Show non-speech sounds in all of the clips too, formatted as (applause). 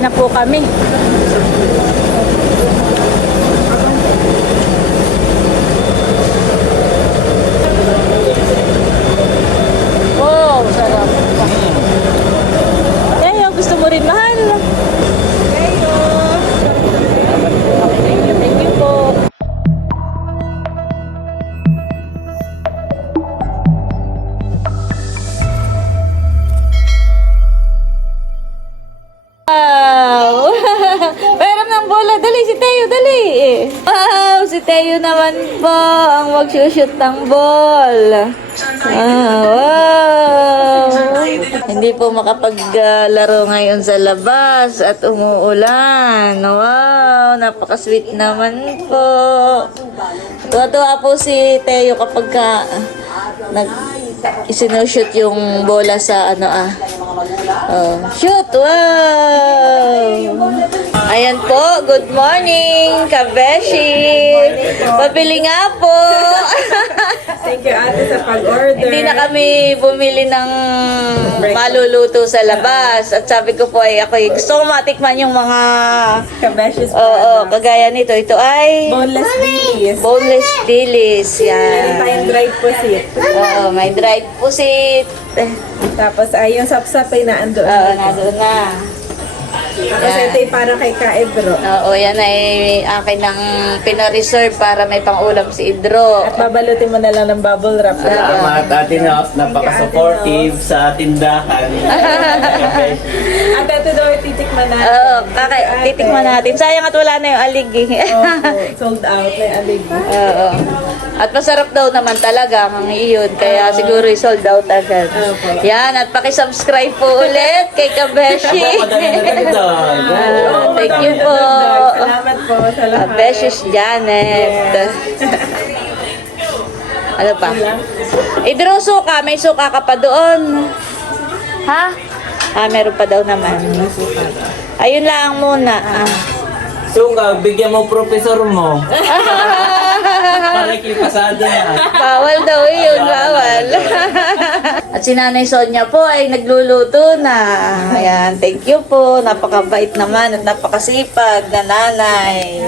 Na po kami. Magsushoot ng ball. Ah, wow! Hindi po makapaglaro ngayon sa labas at umuulan. Wow, napaka-sweet naman po. Tuwa-tuwa po si Teo kapag ka, nag isinushoot yung bola sa ano ah. Oh, shoot! Wow! Ayan po, good morning, Kabeshi! Pabili nga po! (laughs) Thank you ate sa pag-order. Hindi na kami bumili ng maluluto sa labas. At sabi ko po ay ako gusto ko matikman yung mga Kabeshes Oo, kagaya nito. Ito ay Boneless dilis. boneless dilis. Meron Yan. tayong dried pusit. Oo, may dried pusit. Tapos ay yung sapsap ay naando. Oo, na. Tapos ito ay para kay Kaebro. Oo, yan ay akin ng pinareserve para may pangulam si Idro. At babalutin mo na lang ng bubble wrap. Salamat Ate Nos, napaka-supportive sa tindahan. (laughs) At ito daw ay titikman natin. Oo, kaka titikman natin. Sayang at wala na yung alig eh. Opo, (laughs) sold out na yung alig. Oo. At masarap daw naman talaga ang iyon. Kaya siguro i-sold out agad. Opo. Yan, at pakisubscribe po ulit kay Kabeshi. Madami na dagdag. Ah, thank you po. Salamat po sa lahat. Kabeshis Janet. Ano pa? Idro, suka. May suka ka pa doon. Ha? Ah, meron pa daw naman. Ayun lang muna. Ah. Sunga, bigyan mo professor mo. (laughs) Para kay pasada na. Bawal daw yun, bawal. At si Nanay Sonia po ay nagluluto na. Ayan, thank you po. Napakabait naman at napakasipag na nanay.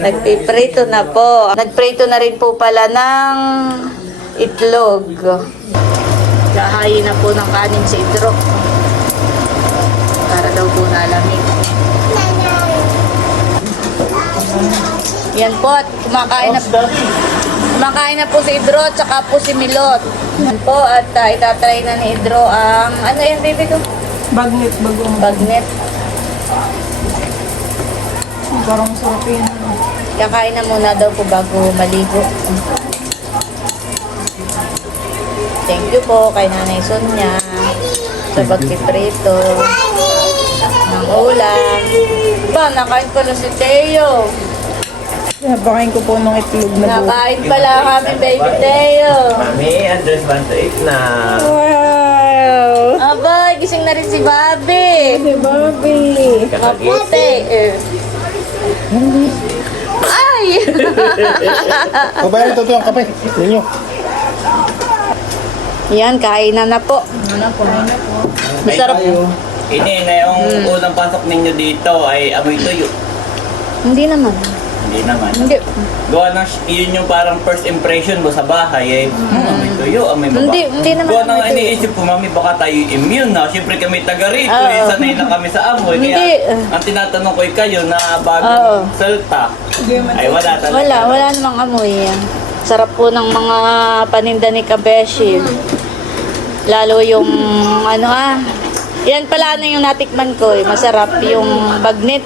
Nagpiprito na po. Nagprito na rin po pala ng itlog. Kahayin na po ng kanin si Idro. Para daw po nalamig. Yan po, at kumakain na Kumakain na po si Idro at saka po si Milot. Yan po at uh, itatry na ni Idro ang ano yan baby ko? Bagnet, bagong. Bagnet. Parang sarap yun. Kakain na muna daw po bago maligo. Thank you po kay Nanay Sonia sa pagpiprito ng ulam. Ba, nakain pala si Teo. Napakain ko po nung itlog na buo. Nakain pala kami, baby Teo. Mami, Andres 1 to 8 na. Wow! Aba, gising na rin si Bobby. Si Bobby! Maputi. eh. Ay! (laughs) Babayaran totoo ang kape. Ninyo. Yan, kainan na po. Masarap. Ini na yung unang pasok ninyo dito ay amoy tuyo. Hindi naman. Hindi naman. Hindi. Gawa ng, yun yung parang first impression mo sa bahay eh. Hmm, amoy tuyo, amoy baba. Hindi, hindi naman Gawa ng iniisip ko, mami, baka tayo immune na. Siyempre kami taga rito, Oo. eh, sanay na kami sa amoy. Hindi. Kaya ang tinatanong ko ay kayo na bagong salta, ay wala talaga. Wala, wala namang amoy yan. Sarap po ng mga paninda ni Kabeshi. Lalo yung ano ah. Yan pala ano yung natikman ko eh. Masarap yung bagnet.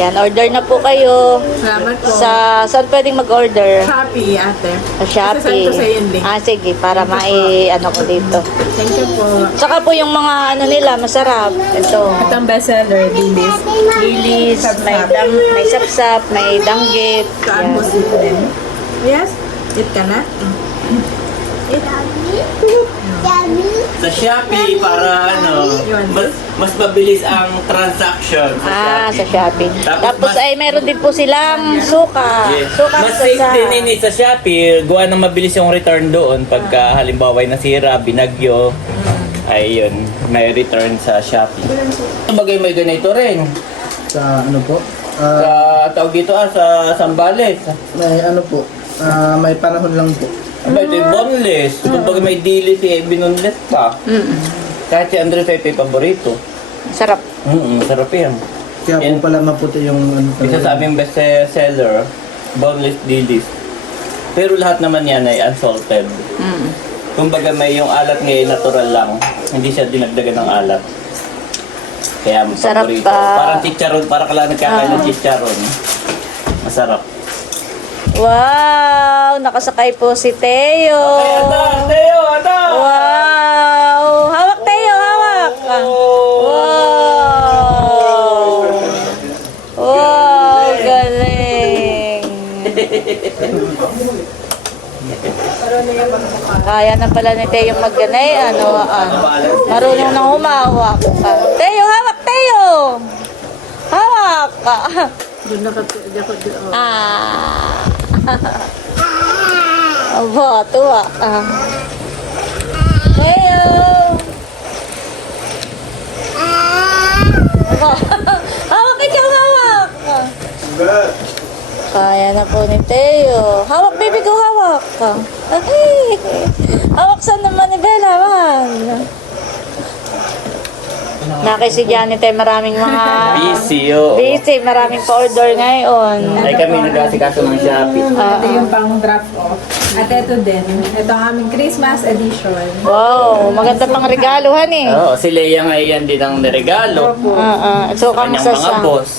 Yan, order na po kayo. Salamat po. Sa, saan pwedeng mag-order? Shopee, ate. Sa Shopee. Isasend ko sa yung link. Ah, sige, para mai ano ko dito. Thank you po. Saka po yung mga ano nila, masarap. Ito. Ito ang bestseller, Dilis. Lilis, may, dam, may sapsap, may danggit. Saan Yan. si din? Yes? Eat ka na? Sa Shopee, para ano, mas, mas mabilis ang transaction sa Ah, sa Shopee. Shopee. Tapos Tapos mas- ay meron din po silang suka. Yes. Suka Mas sa safe sa. din ini sa Shopee, gawa ng mabilis yung return doon pagka halimbawa ay nasira, binagyo. ay yun, may return sa Shopee. Bagay may ganito rin. Sa ano po? Sa Ah, tawag dito ah, sa Sambales. may ano po? Ah, may panahon lang po. Aba, ito yung boneless. Kumbaga may dili si binoneless pa. Mm-mm. Kahit si Andre Pepe paborito. Sarap. Mm sarap yan. Kaya Yan. po pala maputi yung ano Isa sa aming best seller, boneless dilis. Pero lahat naman yan ay unsalted. Mm. Kumbaga may yung alat ngayon natural lang. Hindi siya dinagdagan ng alat. Kaya Sarap paborito. pa. Parang chicharon, parang kala nagkakain ng Ah. chicharon. Masarap. Wow! Nakasakay po si Teo. Teo! Ata! Wow! Hawak Teo, hawak! Wow! Wow! Galing! Kaya na pala ni Teo magganay, ano, ano. Marunong nang humawak. Ah, Teo, hawak, Teo! Hawak! Doon nakatulog ako doon. Ah. (laughs) Aba, tuwa. Ah. Teo! Aba, (laughs) hawak ikaw, hawak! Kaya na po ni Teo. Hawak, baby ko, hawak. Ay, (laughs) hawak sa naman ni Bella, man. Janet ay maraming mga... Busy, oh. Busy, maraming pa-order ngayon. Ay kami nag-asikaso ng Shopee. Ito yung pang drop off. At ito din. Ito ang aming Christmas edition. Wow, maganda pang regaluhan eh. Oo, si Leia ngayon din ang niregalo. Ah, ah. So, Kanyang kamusta mga siya? boss.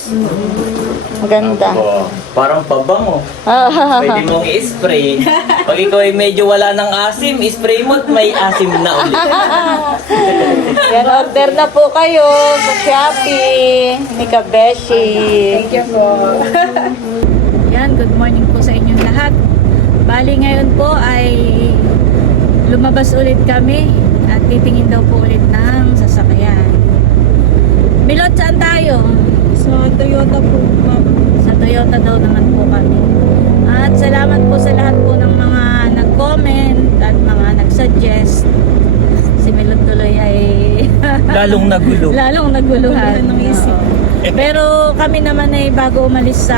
Maganda. Oo, parang pabango. (laughs) Pwede mong i-spray. Pag ikaw ay medyo wala ng asim, i-spray mo at may asim na ulit. (laughs) Yan, order na po kayo sa Shopee ni Kabeshi. Thank you po. (laughs) Yan, good morning po sa inyong lahat. Bali ngayon po ay lumabas ulit kami at titingin daw po ulit ng sasakyan. Milot, saan tayo? So, Toyota po. Sa Toyota daw naman po kami. At salamat po sa lahat po ng mga nag-comment at mga nag-suggest. Si Milot tuloy ay (laughs) Lalong nagulo. lalong naguluhan. Isip. Pero kami naman ay bago umalis sa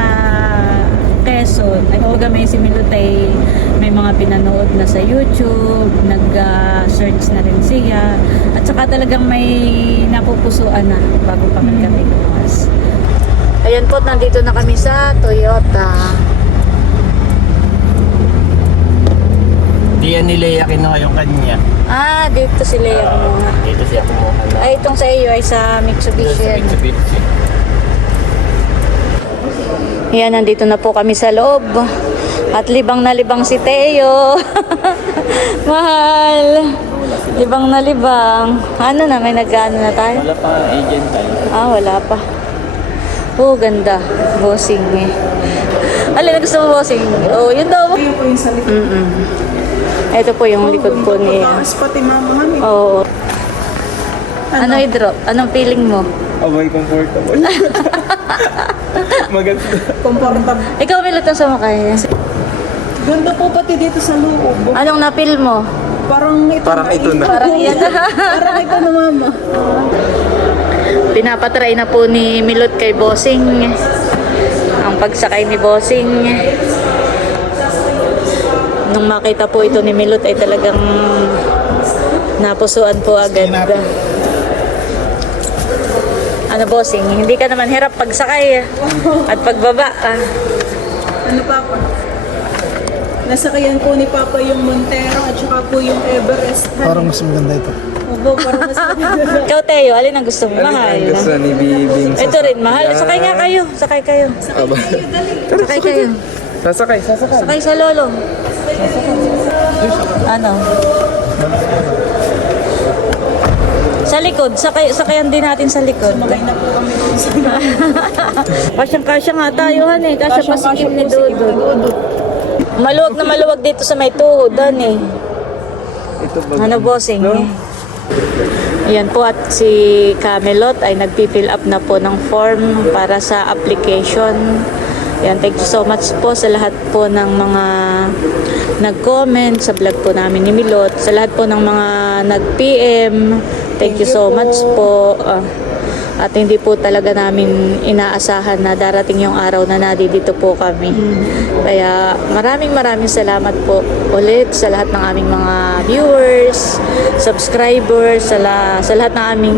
Quezon, ay kumbaga may si Milot ay may mga pinanood na sa YouTube, nag-search na rin siya, at saka talagang may napupusuan na bago pa man kami lumas. Ayan po, nandito na kami sa Toyota. Di yan ni Leia kinuha yung kanya. Ah, dito si Lea kumuha. Dito siya kumuha na. Ay, itong sa iyo ay sa Mitsubishi. Sa yan. Mitsubishi. Yan, nandito na po kami sa loob. At libang na libang si Teo. (laughs) Mahal. Libang na libang. Ano na, may nag-ano na tayo? Wala pa agent tayo. Ah, wala pa. Oh, ganda. Bossing eh. (laughs) Alin na gusto mo bossing? Oh, yun daw. Ito po yung sa likod. Mm-mm. Ito po yung likod po niya. Tapos pati mamahan eh. Oo. Ano i-drop? Anong feeling mo? Abay comfortable. (laughs) Maganda. Comfortable. Ikaw, Milot, ang sumakay. Ganda po pati dito sa loob. Anong napil mo? Parang ito Parang ito na. Parang (laughs) yan na. Parang ito na mama. Pinapatry na po ni Milot kay Bossing. Ang pagsakay ni Bossing. Nung makita po ito ni Milot ay talagang napusuan po agad. Ano Bossing, hindi ka naman hirap pagsakay at pagbaba. ah. Ano pa po? Nasakayan po ni Papa yung Montero at saka po yung Everest. Parang mas maganda ito. Obo, parang mas maganda. Ikaw Teo, alin ang gusto mo? Mahal. ni Bibing? Ito rin, mahal. Sakay nga kayo. Sakay kayo. Sakay kayo. Sasakay, sasakay. Sakay sa lolo. Ano? Sa likod, sakay, sakayan din natin sa likod. Magay na po kami dun sa (laughs) Kasyang-kasya nga tayo, han eh. Kasya pa si Kim ni po Maluwag na maluwag dito sa may tuhod, han eh. Ito ba? Ano bossing eh. Ayan po at si Camelot ay nagpi-fill up na po ng form para sa application Yan, thank you so much po sa lahat po ng mga nag-comment sa vlog po namin ni Milot, sa lahat po ng mga nag-PM. Thank, you so much po. Ah, at hindi po talaga namin inaasahan na darating yung araw na nadidito po kami. Kaya maraming maraming salamat po ulit sa lahat ng aming mga viewers, subscribers, sa, la, sa lahat ng aming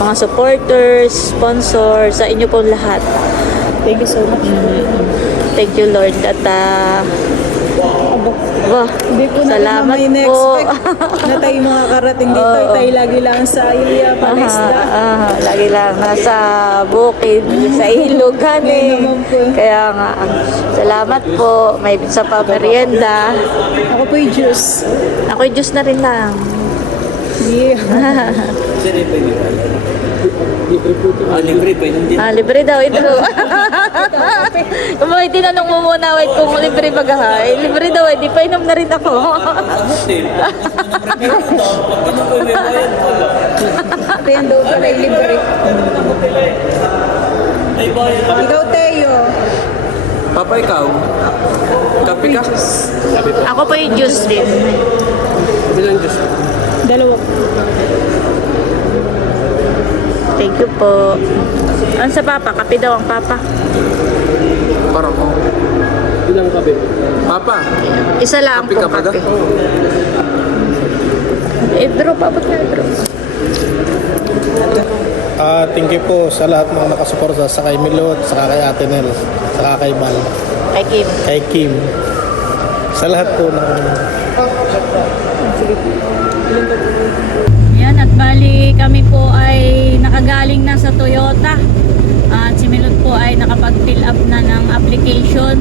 mga supporters, sponsors, sa inyo po lahat. Thank you so much. Thank you Lord at Wah, Hindi po natin salamat mamay po. na-expect (laughs) na tayo makakarating dito. Oo. Tayo lagi lang sa Ilya, Palesda. Ah, ah, lagi lang nasa bukid, sa (laughs) eh. Naman po. Kaya nga, salamat po. May sa pa merienda. Ako po yung juice. Ako yung juice na rin lang. Yeah. (laughs) Yung pwede ba? Ah, libre pa yun. Ah, libre daw ito. Kung may tinanong mo muna, wait, kung libre ba gahay? Libre daw, eh, di pa inom na rin ako. Ito po may po. Ito yan daw pala yung libre. Ikaw, Teo. Papa, ikaw? Kape ka? Ako po yung juice din. Bilang Diyos. Dalawa. Thank you po. Ano sa papa? Kape daw ang papa. Parang ko. Bilang kape? Papa, Isa lang kape po ka kape. Eh, bro, paabot na, bro. Ah, thank you po sa lahat ng nakasuporta sa kay Milot, sa kay Ate Nel, sa kay Bal, Kay Kim. kay Kim. Sa lahat po ng Yan, at bali po ay nakapag-fill up na ng application.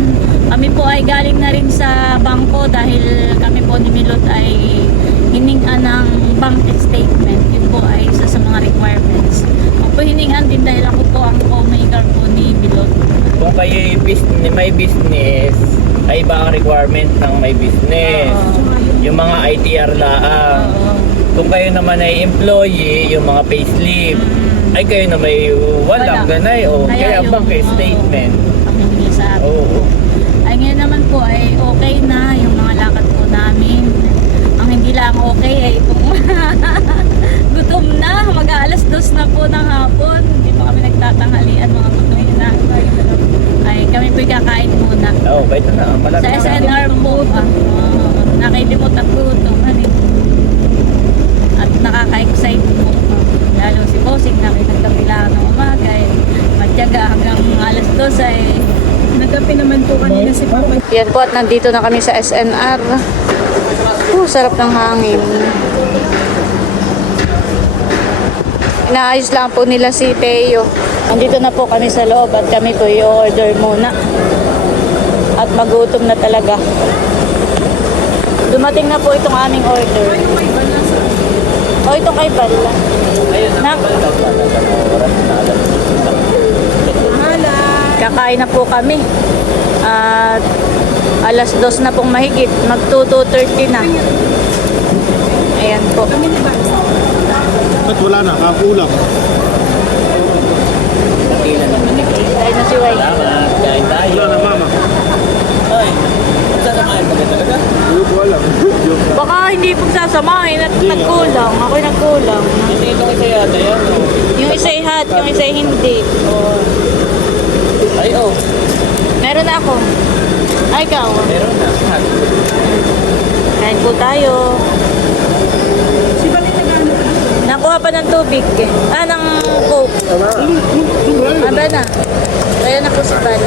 Kami po ay galing na rin sa bangko dahil kami po ni Milot ay hiningan ng bank statement. Yun po ay isa sa mga requirements. Ako po hiningan din dahil ako po ang co-maker po ni Milot. Kung kayo business, may business, ay iba ang requirement ng may business. Yung mga ITR laang. Oo. Kung kayo naman ay employee, yung mga payslip, ay kayo na may walang Wala. ganay o kaya, yung, bank statement. hiningi sa atin. Oo. Ay ngayon naman po ay okay na yung mga lakad po namin. Ang hindi lang okay ay itong (laughs) gutom na. Mag-aalas dos na po ng hapon. Hindi pa kami nagtatanghalian mga gutom na. Ay kami po kakain muna. Oo, oh, ito na. Malapit Sa. SNR po. Ah, nakailimot ang gutom. Hani. At nakaka-excite po. Lalo si Bossing na nagkapila ng umaga. Eh, matyaga hanggang alas dos ay Nagkape naman po kanina si Papa. Yan po at nandito na kami sa SNR. Oh, sarap ng hangin. Inaayos lang po nila si Teo. Nandito na po kami sa loob at kami po i-order muna. At magutom na talaga. Dumating na po itong aming order. Oh, itong kay Bal. Na, Hala. Kakain na po kami. At alas dos na pong mahigit. Mag 2.30 na. Ayan po. Ba't wala na, kakulang. Na Chris. Dahil na si. Salamat. Kain tayo. Wala na, mama. Ay, talaga? Hindi ko alam. (laughs) Baka hindi po sasamahin at nagkulang. Ako'y nagkulang. Hindi ito kasi yata yan. oh. Yung isa hot, yung isa hindi. Ay, oh. Meron na ako. Ay, ikaw. Meron na. Kain po tayo. Si Bakit nag-ano? Nakuha pa ng tubig eh. Ah, ng coke. Aba na. Kaya na po si Bal.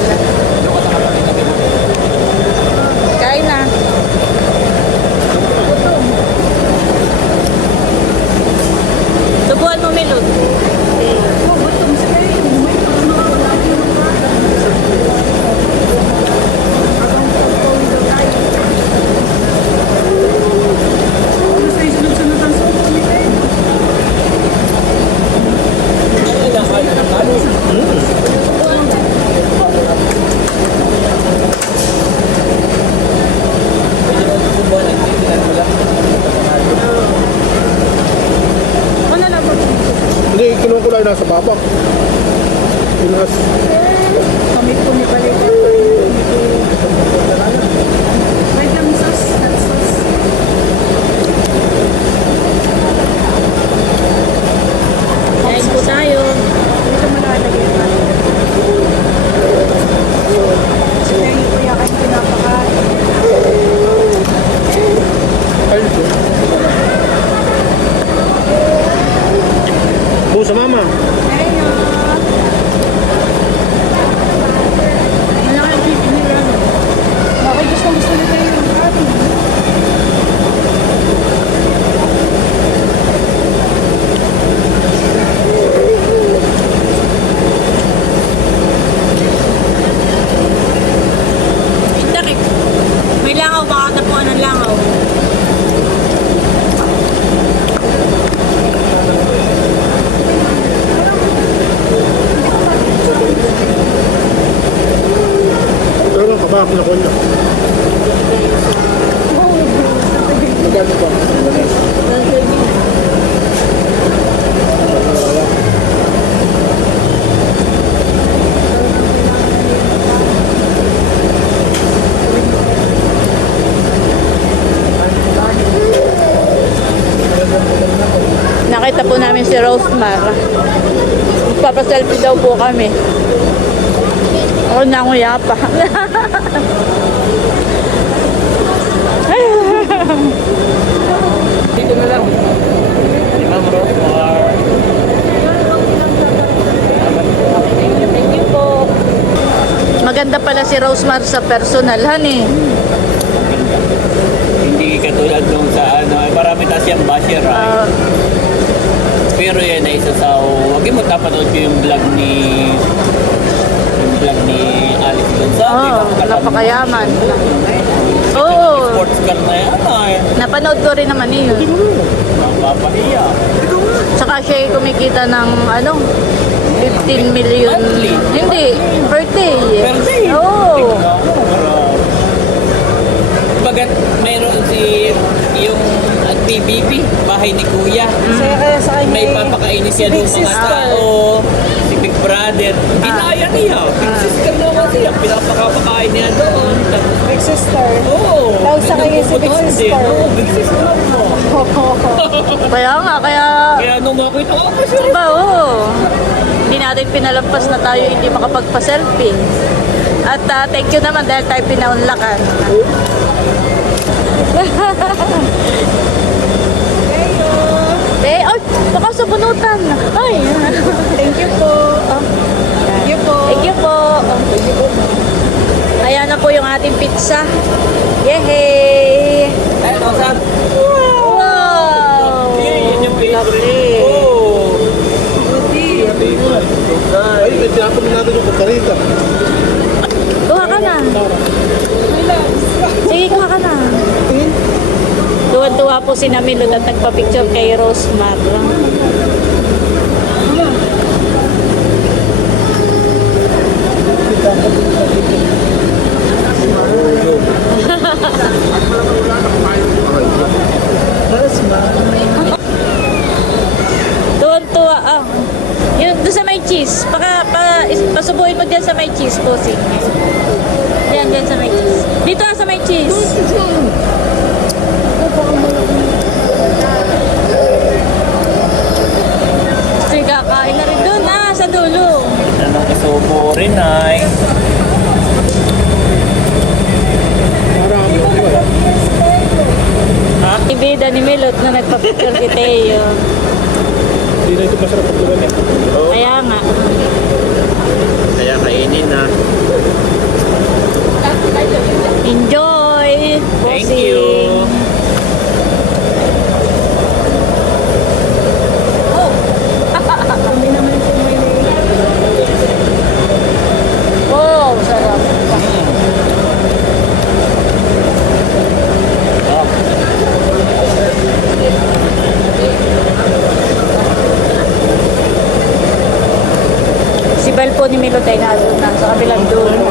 Kain na. Subuhan mo, Milot. Oh, gutom si Teo. May wala yung mga Ano sa'yo sunod-sunod ang sopo ni Teo? Wala na ba? Hindi, kinukulay na sa babak. Pinas. Kami po ni balik. Wait lang, sus. Sus. Kain po tayo. Dito mo lalagay pa. Sila yung kuya kayo pinapakain. Bu, sa mama. Ayo. Ano kayo pipinira? Bakit gusto gusto nila yung kain? Takip. May langaw, baka tapuan ng langaw. Pero ang kabak na ko niya. Magkano ba? Nakita po namin si Rosemar. Papaselfie daw po kami. Ako nanguya pa. (laughs) Dito na lang. Si Ma'am po. Maganda pala si Rosemar sa personal, honey. Hindi katulad nung sa ano, marami tayo siyang basher right? Pero yan ay isa sa, huwag mo tapanood ko yung vlog ni yung vlog ni Alex Gonzalez. Oo, Napakadami- napakayaman. Oo, Sports car na yan ay. napanood ko rin naman yun. Napapahiya. Tsaka siya ay kumikita ng ano, 15 million. Monthly? Hindi, per day. Per day? Oo. Grabe. Bagat mayroon si yung TBB, bahay ni Kuya. Kaya kaya sa kanya May eh, papakainin siya Big mga sister. tao. Si Big Brother. Ginaya niya. Big sister naman siya. Pinapakapakain niya doon. Big sister. Oo. Tawag sa kanya si Big Pinuputuhan din. Sister. Oo, Big sister mo. (laughs) Kaya nga, kaya... Kaya nung makita ko, ako siya. Diba, oo. Hindi natin pinalampas na tayo hindi makapagpa-selfie. At ah, thank you naman dahil tayo pinaunlakan. (laughs) Eh, ay, baka sa bunutan. Ay. Thank you po. Ah, Thank you po. Thank you po. Ayan na po yung ating pizza. Yehey! Ay, Rosan. Wow! Yun yung favorite. Lovely. Oo. Ay, may tinapon natin yung kakarita. Kuha ka na. Sige, kuha ka na. Tuwan-tuwa po si Namilot at nagpa-picture kay Rosemar. Tuwan-tuwa. Ah. Yung doon sa may cheese. Paka, pa, is- pasubuhin mo dyan sa may cheese po, si. Yan, dyan sa may cheese. Dito na sa may cheese. Sige, kakain na rin doon, ah, sa dulo. Anong isubo rin ay. Ha? Ibida ni Milot na nagpa-picture kay Teo. Hindi na ito masarap paglugan eh. Kaya nga. Kaya kainin na. Enjoy! Thank bossing. you. Wow, sarap. Oh. Si Bal po ni Milot ay nandun na sa kabilang dulo.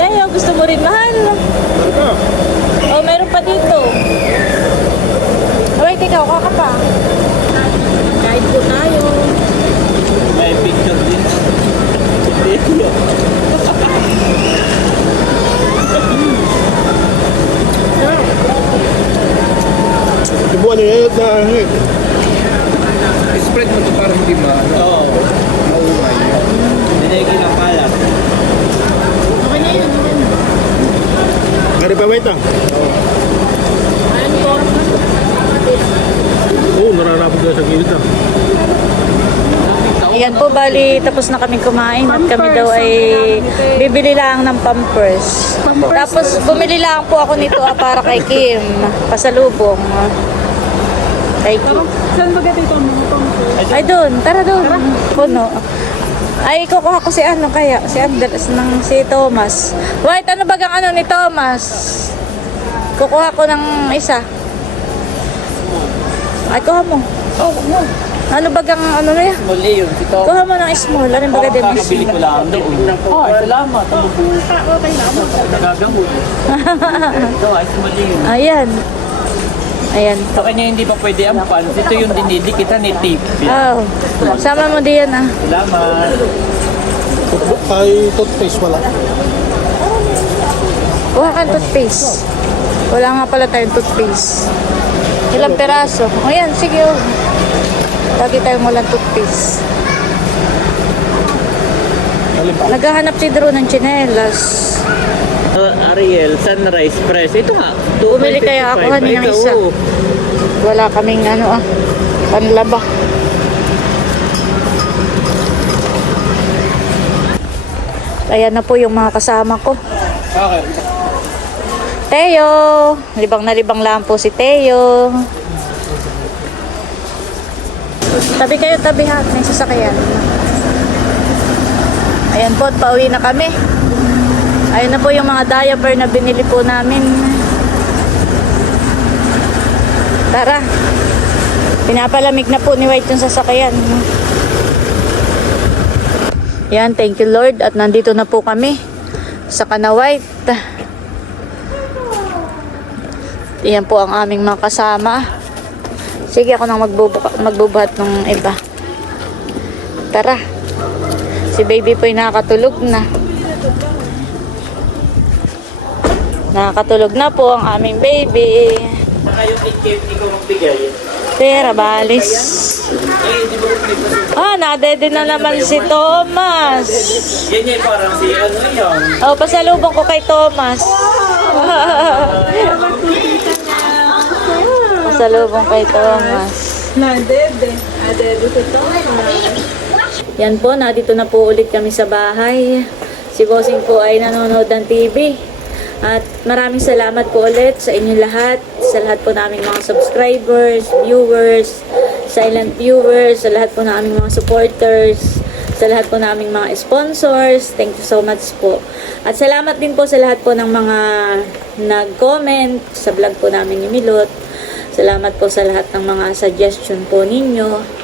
Teo, gusto mo rin mahal? Oh, meron pa dito. Wait, ikaw, kaka pa. Kain po tayo. May picture din. Video. Na Spread mo to para hindi ma... Oo. maumay. Hindi na kinakalat. Gari pa wait ah. Oo, nararapod ka sa gilid ah. Ayan po, bali, tapos na kami kumain at kami daw ay bibili lang ng pampers. Tapos bumili lang po ako nito ah, para kay Kim, pasalubong. Kay Kim. Saan ba mga pangko? Ay doon, tara doon. Puno. Ay, kukuha ko si ano kaya, si Andres ng si Thomas. Wait, ano ba ang ano ni Thomas? Kukuha ko ng isa. Ay, kuha mo. Oh, Ano ba ang ano na yan? Muli yun. Ito. Kuha mo ng small. Ano ba Parang ganda kakabili ko lang doon. Ay, salamat. Ano po? Nagagamot. (laughs) Ito, ay mali yun. Ayan. Ayan. Sa kanya hindi pa pwede ang pants. Ito yung dinidikitan ni Tip. Oh. Sama mo diyan ah. Salamat. Ay, toothpaste wala. Kuha kang toothpaste. Wala nga pala tayong toothpaste. Ilang peraso? O yan, sige oh. Lagi tayong walang toothpaste. Naghahanap si Drew ng tsinelas. Ariel, Sunrise Press. Ito nga. Bumili kaya ako, 225. kanina Ikaw, isa. oo. Wala kaming ano ah, panlaba. Ayan na po yung mga kasama ko. Okay. Teo! Libang na libang lang po si Teo. Tabi kayo, tabi ha. May sasakyan. Ayan po, pauwi na kami. Ayan na po yung mga diaper na binili po namin. Tara. Pinapalamig na po ni White yung sasakyan. Yan, thank you Lord. At nandito na po kami sa Kanawite. Yan po ang aming mga kasama. Sige, ako nang magbubuka, magbubuhat ng iba. Tara. Si baby po ay nakakatulog na. Nakakatulog na po ang aming baby. Saka yung 8 ikaw magbigay. Pera, balis. Ko Ah, nadede na naman si Thomas. Yan yan parang si ano yan. Oh, pasalubong ko kay Thomas. pasalubong kay Thomas. Nadede. Nadede si Thomas. Yan po, nandito na po ulit kami sa bahay. Si Bossing po ay nanonood ng TV. At maraming salamat po ulit sa inyo lahat, sa lahat po naming mga subscribers, viewers, silent viewers, sa lahat po naming mga supporters, sa lahat po naming mga sponsors. Thank you so much po. At salamat din po sa lahat po ng mga nag-comment sa vlog po namin ni Milot. Salamat po sa lahat ng mga suggestion po ninyo.